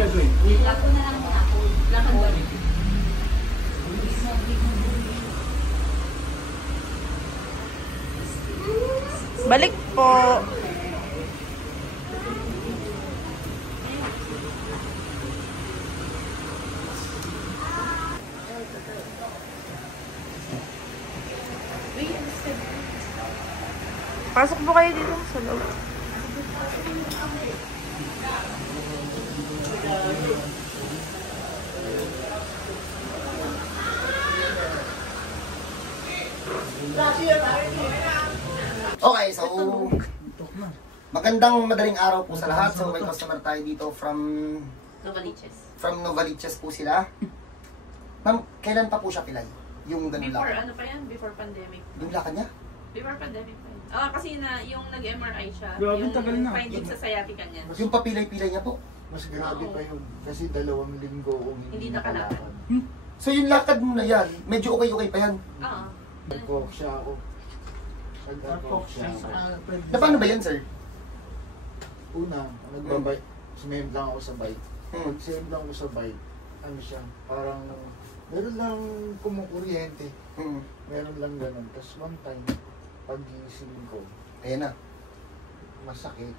gagawin? Lako na lang sa ako. Lakad ba? Balik po. Pasok po kayo dito sa loob. Okay, so magandang madaling araw po sa lahat. So may customer tayo dito from Novaliches po sila. Ma'am, kailan pa po siya pilay? Yung ganun Before, lang? ano pa yan? Before pandemic. Yung lakad niya? Before pandemic pa yan. Kasi yung nag-MRI siya, Grabe, yung tagal na. finding sa sciatica niya. Yung papilay-pilay niya po? Mas grabe pa yun. Kasi 2 linggo kung Hindi nakalakad. So yung lakad mo na yan, medyo okay-okay pa yan? Oo. Nag-coksya ako. Nag-coksya ako. Na paano ba yan, sir? Una, nagbabike. Sumend lang ako sa bike. Hmm. Pag sumend lang ako sa bike, ano siya, parang meron lang kumukuryente. Hmm. Meron lang ganun. Tapos one time, pag-gising ko, Ayan na. masakit.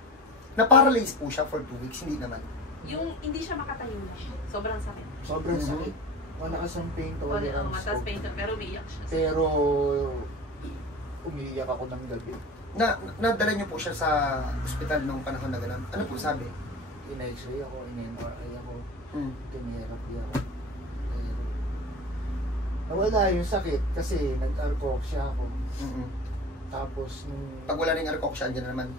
Na-paralyze po siya for 2 weeks, hindi naman. Yung hindi siya makatayo na. Sobrang sakit. Sobrang sakit. Malakas ang pain tolerance Mataas ko. pain to, pero umiiyak siya. Pero, umiiyak ako ng gabi. Nadala niyo po siya sa ospital nung panahon na gano'n. Ano po sabi? In-x-ray ako, in-MRI ako, Hmm. tinherapy ako. Pero, nawala yung sakit kasi nag-arcoxia ako. Mm-mm. Tapos, Pag wala rin arcoxia, andyan na naman.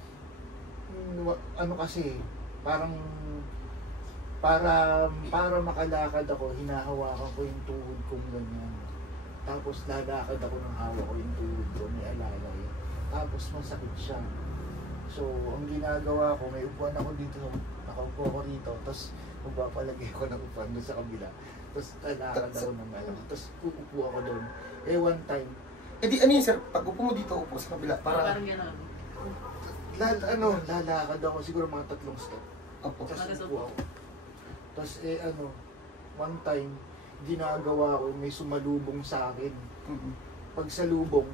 ano kasi, parang para makalakad ako, hinahawakan ko yung tuhod kong ganyan. Tapos lalakad ako ng hawak ko yung tuhod ko, may alalay. Tapos masakit siya. So, ang ginagawa ko, may upuan ako dito, nakaupo ako rito, tapos magpapalagay ako ng upuan doon sa kabila. Tapos lalakad ako ng alam. Tapos uupo ako doon. One time, Eh di, ano yun, sir? Pag upo mo dito, upo sa kabila. Parang gano'n. lalakad ako siguro mga 3 step. Opo. Tapos upo ako. Tapos one time, ginagawa ko, may sumalubong sa akin. Mm-mm. Pag salubong,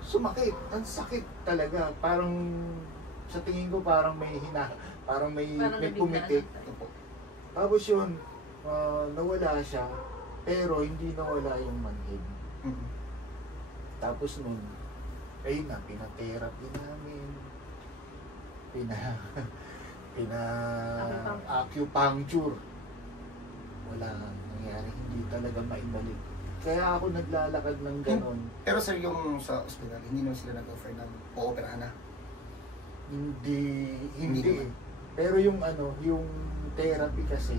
sumakit. Ang sakit talaga. Parang, sa tingin ko parang may parang may pumitik. Opo. Tapos yun, nawala siya, pero hindi nawala yung manhid. Mm-mm. Tapos nun, ayun na, pina-therapy namin. Acupuncture. Wala nangyari, hindi talaga maibalik. Kaya ako naglalakad ng ganon. Pero sir, yung sa ospital, hindi naman sila nag-offer ng o-operahan na? Hindi. naman. Pero yung yung therapy kasi,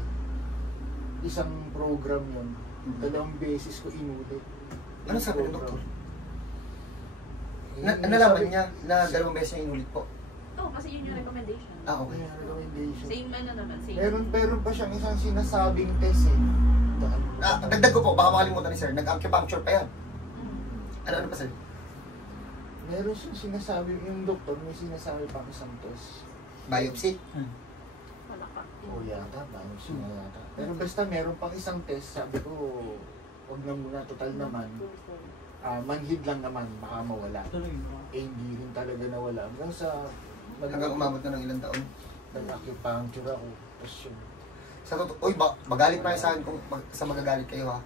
isang program yun. 2 beses ko inulit. Ano sabi ng Program. doktor? Eh, Nalaman sabi- niya na 2 beses niya inulit po? Oo, kasi yun yung recommendation. Ah, okay. May recommendation. Same naman, same. Meron pa siyang isang sinasabing test eh. Dagdag ko po, baka makalimutan ni sir, nag-acupuncture pa yan. Ano pa sir? Meron siyang sinasabi, yung doktor may sinasabi pang isang test. Biopsy? Wala ka. O yata, paano siya yata. Pero basta meron pang isang test, sabi ko, huwag na muna, total naman. Manhid lang naman, baka mawala. Hindi rin talaga nawala. Hanggang sa Hanggang umabot na ng ilang taon. nag-acupuncture ako. Tapos yun. Sa totoo, magalit pa kayo sa akin kung sa magagalit kayo ha.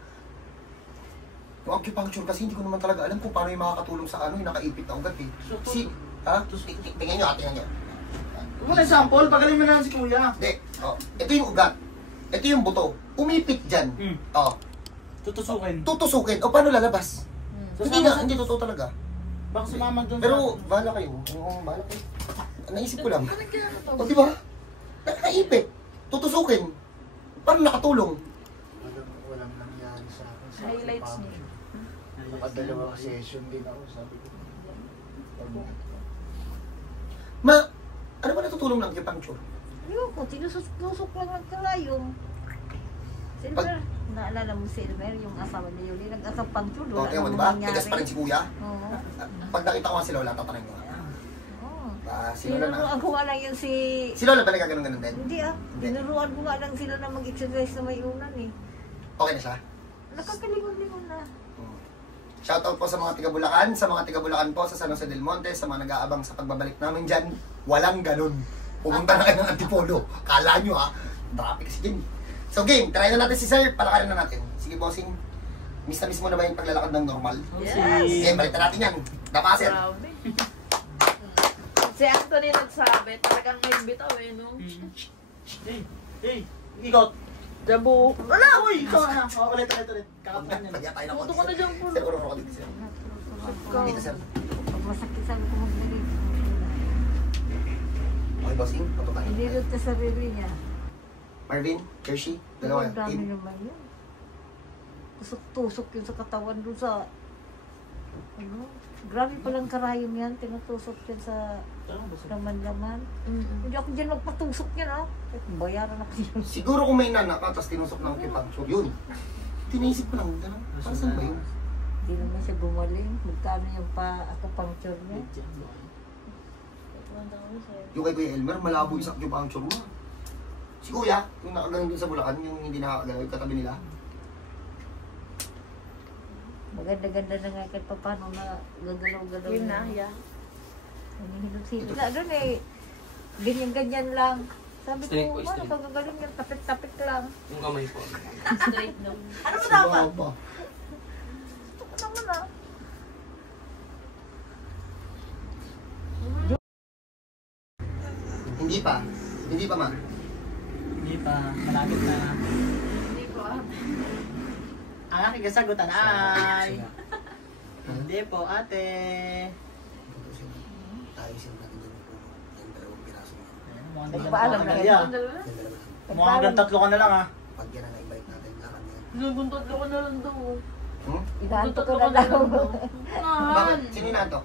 Yung acupuncture kasi hindi ko naman talaga alam kung paano yung makakatulong sa yung nakaipit na ugat eh. Tingnan nyo, tingnan nyo. Kung wala sample, pagaling mo na lang si kuya. Hindi, ito yung ugat. Ito yung buto. Umipit dyan. Tutusukin. Tutusukin. O paano lalabas? Hindi totoo talaga. Baka sumama doon. Pero, bahala kayo. Oo, bahala kayo. Naisip ko lang. O, di ba? Nakaipit. Tutusukin. Paano nakatulong? Walang nangyari sa akin. Sa Highlights acupuncture. Nakadalawang session din ako, sabi ko. Ano ba natutulong ng acupuncture? Ayoko, tinusok lang ang kalayo. Silver, naalala mo Silver, yung asawa ni Yuli, nag-acupuncture doon. O, tingnan mo, di ba? Tigas pa rin si kuya. Oo. Pag nakita ko nga si Lola, tatanay mo. Oo. Sino na na? Tinuruan ko nga lang yun si... Si Lola ba nagkaganon-ganon din? Hindi ah. Hindi. Tinuruan ko nga lang sila na mag-exercise na may unan eh. Okay na siya? Nakakalingon-lingon na. Shoutout po sa mga taga-Bulacan, sa mga taga-Bulacan po sa San Jose del Monte, sa mga nag-aabang sa pagbabalik namin dyan. Walang ganun. Pumunta na kayo ng Antipolo. Kala nyo ha, traffic kasi dyan. So game, try na natin si Sir, palakarin na natin. Sige bossing, miss na miss mo na ba yung paglalakad ng normal? Yes. Sige, balik na natin yan. Dapa Sir. Grabe. Si Anthony nagsabi, talagang may bitaw eh, no? Hey, ikot. Jabo. Wala! Uy! Ikaw na. Ulit. Kakapan yan. Pagya tayo ng Puto konti, ko na Sir. dyan po. Sir, urong dito Sir. Dito Sir. Pag masakit sabi ko magdali. Okay bossing, pato tayo. Hindi rin sa sarili niya. Marvin, Hershey, dalawa. Ang dami Team. naman yun. Tusok-tusok yun sa katawan doon sa... Ano? Grabe palang karayom yan. Tinutusok yan sa laman-laman. Hindi ako dyan magpatusok yan ah. Eh, bayaran ako yun. Siguro kung may nana ka, tapos tinusok ng acupuncture, yun. Tinaisip ko lang, gano'n. Para saan ba yun? Hindi naman siya gumaling. Magkano yung pa-acupuncture niya? Yung kay Kuya Elmer, malabo yung acupuncture mo. Si Kuya, yung nakagano'n dun sa Bulacan, yung hindi nakakagalaw, yung katabi nila. Maganda-ganda na nga kahit pa paano na gagalaw-galaw. Yun na, yeah. Nanihilot sila. Doon eh, ganyan-ganyan lang. Sabi Straight ko, po, ano straight. kagagaling yan, tapik-tapik lang. Yung kamay po. Straight daw. Ano ba dapat? Ba? Ito ko naman ah. Hindi pa. Hindi pa, ma. Hindi pa. Malapit na. Hindi po ah. Ang aking kasagutan ay... Hindi po, ate. Tayo sila natin dun po. Yung dalawang piraso na. Mukhang Nagpaalam na tagal yan. yan. Ang dalawa na. Yung dalawa na. Mukhang hanggang tatlo ka na lang ah. Pag yan ang naibalik natin, nakan na yan. Nabuntot ko na lang daw. Hmm? Inaanto ko Buntot na ko daw. Nahan. Bakit? Sino inaantok?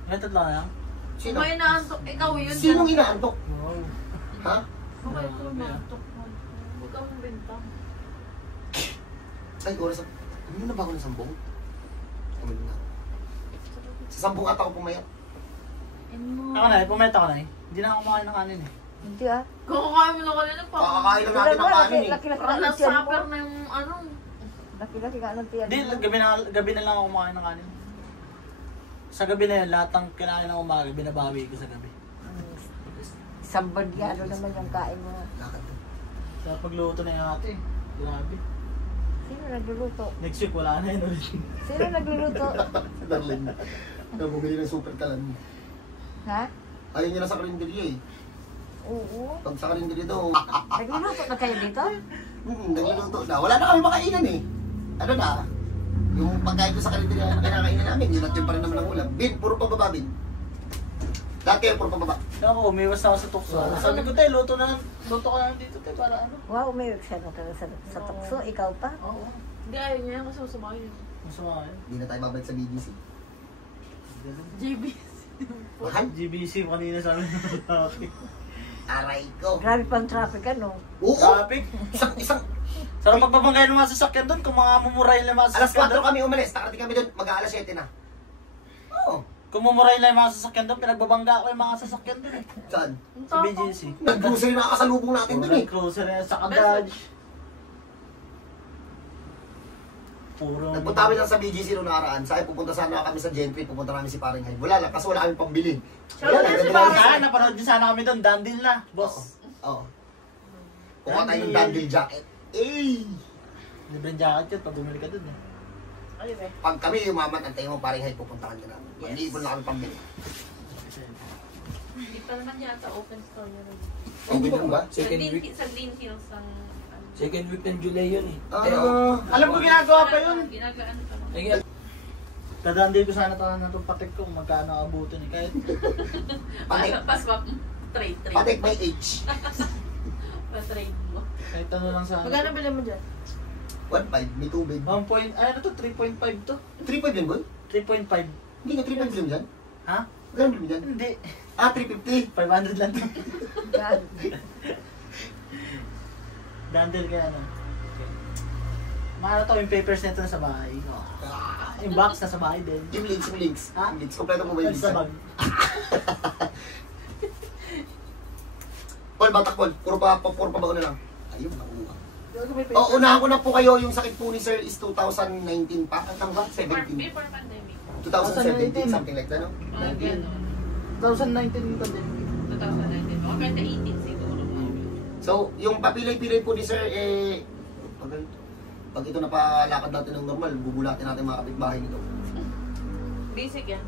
Hanggang tatlo ka na lang? Sino? May naantok. Ikaw yun. Sinong inaantok? Wow. Ha? Okay, ito naantok. Huwag kang bintang. Ay, oras na. Ano na ba ako ng sambong? Ano na? Sa sambong ata ko pumayat. Ako na, pumeta ko na eh. Hindi na ako kumakain ng kanin eh. Hindi ah. Kung kakain mo na kanina pa. Kakakain lang natin ng kanin eh. Laki-laki Parang nga ng tiyan mo. nasa-supper na yung ano. Laki-laki nga ng tiyan Hindi, mo. gabi na lang ako kumakain ng kanin. Sa gabi na yun, lahat ng kinain ng umaga, binabawi ko sa gabi. Isang badyado naman yung kain mo. Lakad to. Sa pagluto na yung ate, grabe. Sino nagluluto? Next week, wala na yun ulit. Sino nagluluto? Darlene. Bumili ng super kalan. Ha? Ayaw niya na sa karinderya eh. Oo. Pag sa karinderya daw, Nagluluto na kayo dito? nagluluto na. Wala na kami makainan eh. Ano na? Yung pagkain ko sa karinderya na kinakainan namin, yun at yun pa rin naman ang ulam. Bin, puro pababa, Bin. Lahat kayo, puro pababa. Ako, umiwas na ako sa tukso. Sabi ko, tayo, luto ka na dito, tayo, para ano. Wow, umiwag siya na talaga sa tukso. Ikaw pa? Oo. Hindi, ayaw niya kasi masama yun. Masama yun. Hindi na tayo babalik sa BGC. JB. Mahal. GBC kanina sa amin. Traffic. Aray ko. Grabe pang traffic ano? Oo. Traffic. Isang, Sarap pagpapanggayan ng mga sasakyan doon, kung mga mumurahin lang yung mga alas sasakyan 4 doon. kami umalis, nakarating kami doon, mag-aalas 7 na. Oo. Kung mumurahin lang yung mga sasakyan doon, pinagbabangga ko yung mga sasakyan doon eh. Saan? Sa BGC. Nag-grocery na kasalubong natin doon eh. Closer yan, sa Dodge. Puro. Nagpunta kami lang sa BGC noong nakaraan. Sa akin, pupunta sana kami sa Gentry, pupunta namin si Paring Hyde. Wala lang, kasi wala kami pambili. Siya lang si Paring Saan? Napanood din sana kami doon, dandil na, boss. Oo. Kuha tayo ng dandel jacket. Eh! Libreng jacket yun, pag bumili ka doon eh. Ayun eh. Pag kami umaman, antayin mo Paring Hyde, pupuntahan ka namin. Yes. Hindi na kami pambili. Hindi pa naman yata open store yun. Hindi ba ba? Second week. Sa Green Hills ang... Second week ng July yun eh. Alam ko ginagawa pa yun. Ginagaan pa naman. Ay, Dadandil ko sana ito na itong patik ko kung magkano abutin eh. Kahit Patik. Paswap. Trade. Patik may H. Pa-trade mo. kahit ano lang sa... Magkano bilhin mo dyan? 1.5, may tubig. 1 point, ay ano to, 3.5 to. 3.5 yun, boy? 3.5. Hindi nga 3.5 bilhin dyan? Ha? Gano'n bilhin dyan? Hindi. Ah, 350. 500 lang to. God. Dandel kaya ano. Mahal to yung papers nito sa bahay. Yung box na sa bahay din. Yung links. Ha? Yung links. Kompleto mo ba yung Yung links? sa bag. Paul, batak Paul. Puro pa ba na lang? Ayun, nakuha. Unahan ko na po kayo, yung sakit po ni sir is 2019 pa. Ang ba? 17? Before pandemic. 2017, something like that, no? Mga gano'n. 2019 pandemic. 2019. Mga 2018 siguro. So, yung papilay-pilay po ni sir, pag ito napalakad natin ng normal, bubulatin natin mga kapitbahay nito. Basic yan.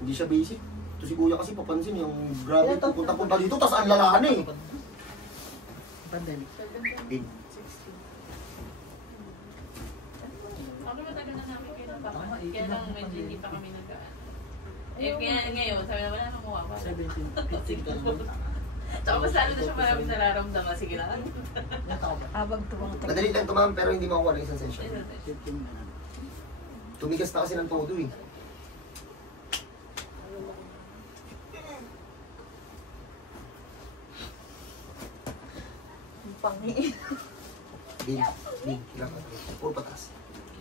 Hindi siya basic. Ito si kuya kasi papansin yung grabe, pupunta-punta dito, tapos ang lalahan eh. Pandemic. 17. Ako matagal na namin kayo napakan. Kaya lang medyo hindi pa kami nagkaan. Eh, kaya ngayon, sabi na wala nang mukha pa. 17, 15. Tsaka mas lalo na siya maraming nararamdaman. Sige lang. Habang tumatag. Madali lang ito ma'am, pero hindi makuha ng sensation. 15 na. Tumigas na kasi ng todo eh. Pangi. Bin, ilang ka. Puro patas.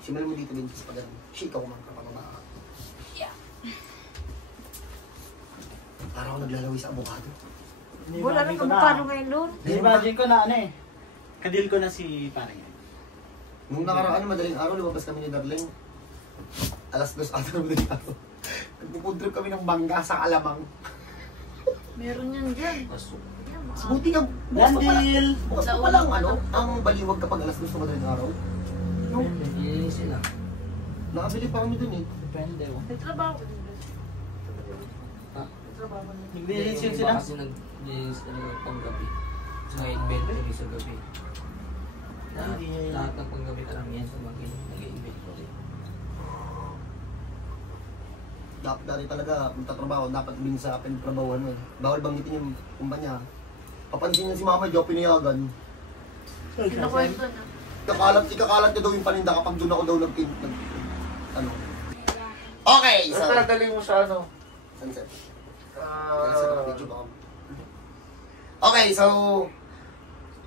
Simulan mo dito din sa pag-ano. Shake ako mga kapababa. Yeah. Parang ako naglalaway sa avocado. Wala nang kabukado ngayon doon. Imagine ko na ano eh. Kadil ko na si pare. Nung nakaraan, madaling araw, lumabas kami ni Darlene. Alas 2 ata ng madaling araw. Nagpupod trip kami ng bangga sa Alamang. Meron yan dyan. Buti ka, Dandil! bukas pa palang ang baliwag kapag alas 2 ng madaling araw. Hindi sila. Nakabili pa kami dun eh. Depende oh. May trabaho ko din. Nag-release yun sila. Kasi nag-release talaga panggabi. Sa inventory sa gabi. Lahat ng panggabi karamihan sa mag-inventory. Dapat dati talaga, magtatrabaho, dapat din sa pinagtrabahuan mo eh. Bawal banggitin yung kumpanya. Papansin niya si mama, di ako pinayagan. Kinakwento na. Ikakalat niya daw yung paninda kapag doon ako daw ano. Okay, so... Basta dali mo sa ano. Sunset. Okay, so...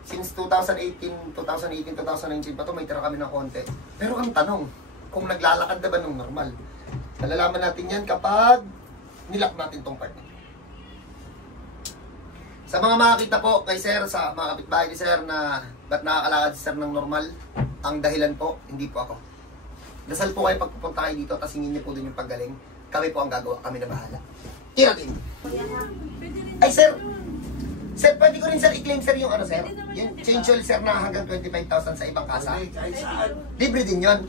Since 2018, 2019 pa to, may tira kami ng konti. Pero ang tanong, kung naglalakad na ba ng normal? Nalalaman natin yan kapag nilak natin tong part. Sa mga makakita po kay sir, sa mga kapitbahay ni sir na ba't nakakalakad si sir ng normal, ang dahilan po, hindi po ako. Dasal po kayo pagpupunta kayo dito, tapos hingin niyo po din yung paggaling. Kami po ang gagawa, kami na bahala. Tiratin! Ay sir! Sir, pwede ko rin sir i-claim sir yung ano sir? Yung change oil sir na hanggang 25,000 sa ibang kasa. Libre din yun.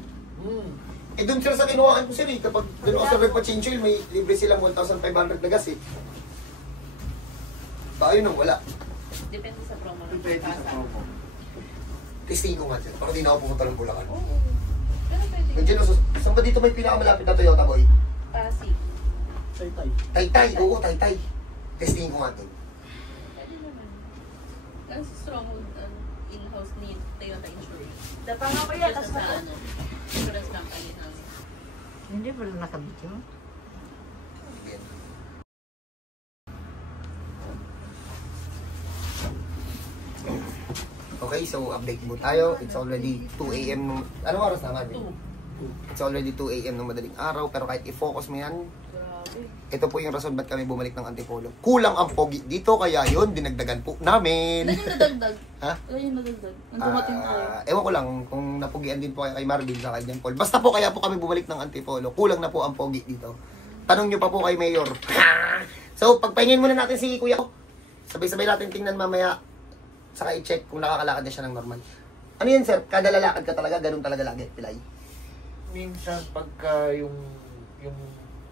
Eh dun sir sa kinuhaan ko sir eh, kapag dun ako sa pa-change oil, may libre silang 1,500 na gas eh. Baka yun ang wala. Depende sa promo. Depende sa promo. Testing ko nga sir, para di na ako pumunta ng Bulacan. Oo. Pero pwede. Nandiyan ako, saan ba dito may pinakamalapit na Toyota boy? Pasig. Tay-tay. Taytay, oo Taytay. Testing ko nga dun. Pwede naman. Ang stronghold in-house ni Toyota Insurance. Dapa nga ko yan. Just Tapos sa insurance company namin. Hindi pala nakabidyo. Okay, so update mo tayo. It's already 2 AM. Anong oras naman? It's already 2 AM ng madaling araw. Pero kahit i-focus mo yan, ito po yung rason ba't kami bumalik ng Antipolo. Kulang ang pogi dito, kaya yun, dinagdagan po namin. Ilan yung nadagdag? Ha? Ilan yung nadagdag? Nang dumating tayo. Ewan ko lang kung napugian din po kayo kay Marvin sa kay John Paul. Basta po kaya po kami bumalik ng Antipolo. Kulang na po ang pogi dito. Tanong nyo pa po kay Mayor. So, pagpahingin muna natin si Kuya. Sabay-sabay natin tingnan mamaya. Saka i-check kung nakakalakad na siya ng normal. Ano yun, sir? Kada lalakad ka talaga, ganun talaga lagi, Pilay? Minsan pagka yung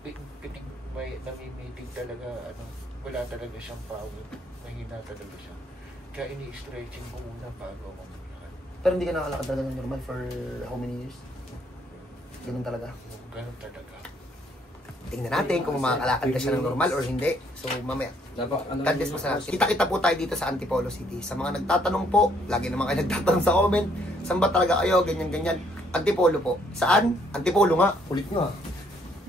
pitig may namimitig talaga, wala talaga siyang power. Mahina talaga siya. Kaya ini-stretching ko muna bago ako maglakad. Pero hindi ka nakakalakad talaga ng normal for how many years? Ganun talaga. Ganun talaga. Tingnan natin kung makakalakad na siya ng normal or hindi. So, mamaya. God bless po sa lahat. Kita-kita po tayo dito sa Antipolo City. Sa mga nagtatanong po, lagi naman kayo nagtatanong sa comment, saan ba talaga kayo, ganyan-ganyan. Antipolo po. Saan? Antipolo nga. Ulit nga.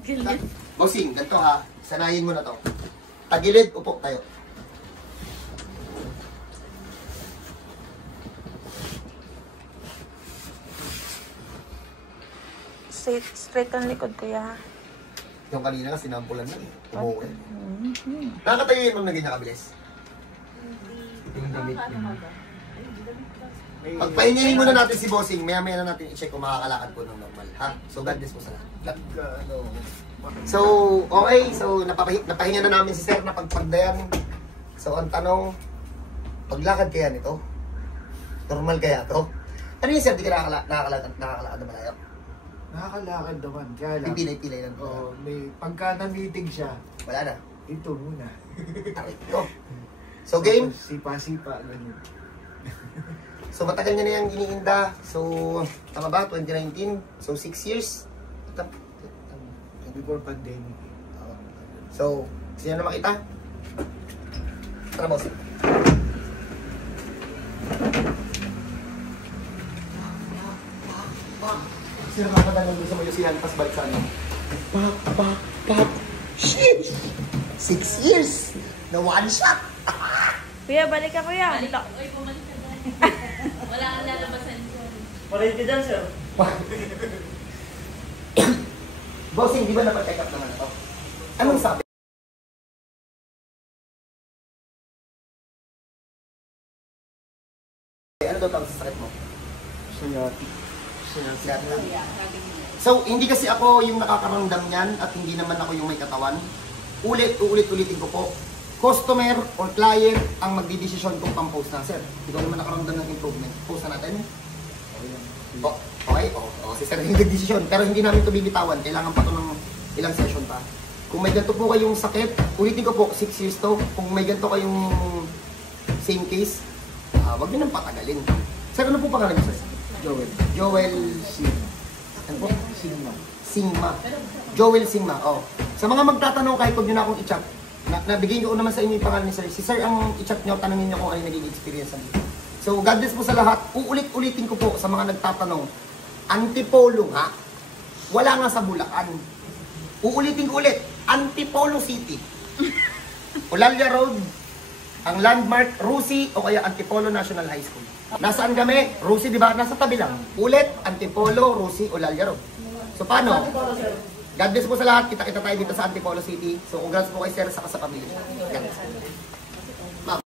Gilid. Bossing, ganito ha. Sanayin mo na to. Tagilid, upo tayo. Straight ang likod, kuya. Yung kanina nga, sinampulan na eh. Umuwi. Nakakatayo yun mong naging nakabilis. Yung damit niya. Pagpahingin muna natin si Bossing, maya-maya na natin i-check kung makakalakad po ng normal, ha? So, God bless po sa lahat. So, okay. So, napahinga na namin si Sir na pagpagdayan. So, ang tanong, paglakad kaya nito? Normal kaya to? Ano yun, Sir? Di ka nakakalakad na malayo? Nakakalakad naman, kaya lang. Hindi na-pilay lang. Oh, may pagka na-meeting siya, Wala na. ito muna. Aray ko. So, game? Sipa-sipa, ganun. So, matagal niya na yung iniinda. So, tama ba? 2019. So, 6 years. Before pandemic. So, sino na makita? Tara, boss. Sino makakadang doon sa Mayusihan, pas balik sa ano? Pak. Shit! 6 years! Na one shot! Kuya, balik ka kuya. Balik. Uy, bumalik ka dyan. Wala kang lalabasan dyan. Pareho ka dyan, sir. Bossing, di ba napacheck up naman ito? Anong sabi? Ano daw tawag sa sakit mo? Sciatic. So, hindi kasi ako yung nakakaramdam niyan at hindi naman ako yung may katawan. Uulit-ulitin ko po. Customer or client ang magdidesisyon kung pang-post na. Sir, ikaw naman nakaramdam ng improvement. Post na natin. Okay? Si Sir yung nagdesisyon. Pero hindi namin ito bibitawan. Kailangan pa ito ng ilang session pa. Kung may ganito po kayong sakit, ulitin ko po, 6 years to. Kung may ganito kayong same case, wag nyo nang patagalin. Sir, ano po pangalan niyo, sir? Joel Sigma. Ano po? Sigma. Singma. Joel Singma. Oh. Sa mga magtatanong, kahit huwag nyo na akong i-chat, nabigay ko naman sa inyo yung pangalan ni Sir. Si Sir ang i-chat nyo, tanongin nyo kung ano yung naging experience dito. So, God bless po sa lahat. Uulit-ulitin ko po sa mga nagtatanong. Antipolo nga. Wala nga sa Bulacan. Uulitin ko ulit. Antipolo City. Olalia Road. Ang landmark, Rusi o kaya Antipolo National High School. Nasaan kami? Rusi, di ba? Nasa tabi lang. Ulit, Antipolo, Rusi, Olalia Road. So, paano? God bless po sa lahat. Kita-kita tayo dito sa Antipolo City. So, congrats po kay Sir sa pamilya. God bless.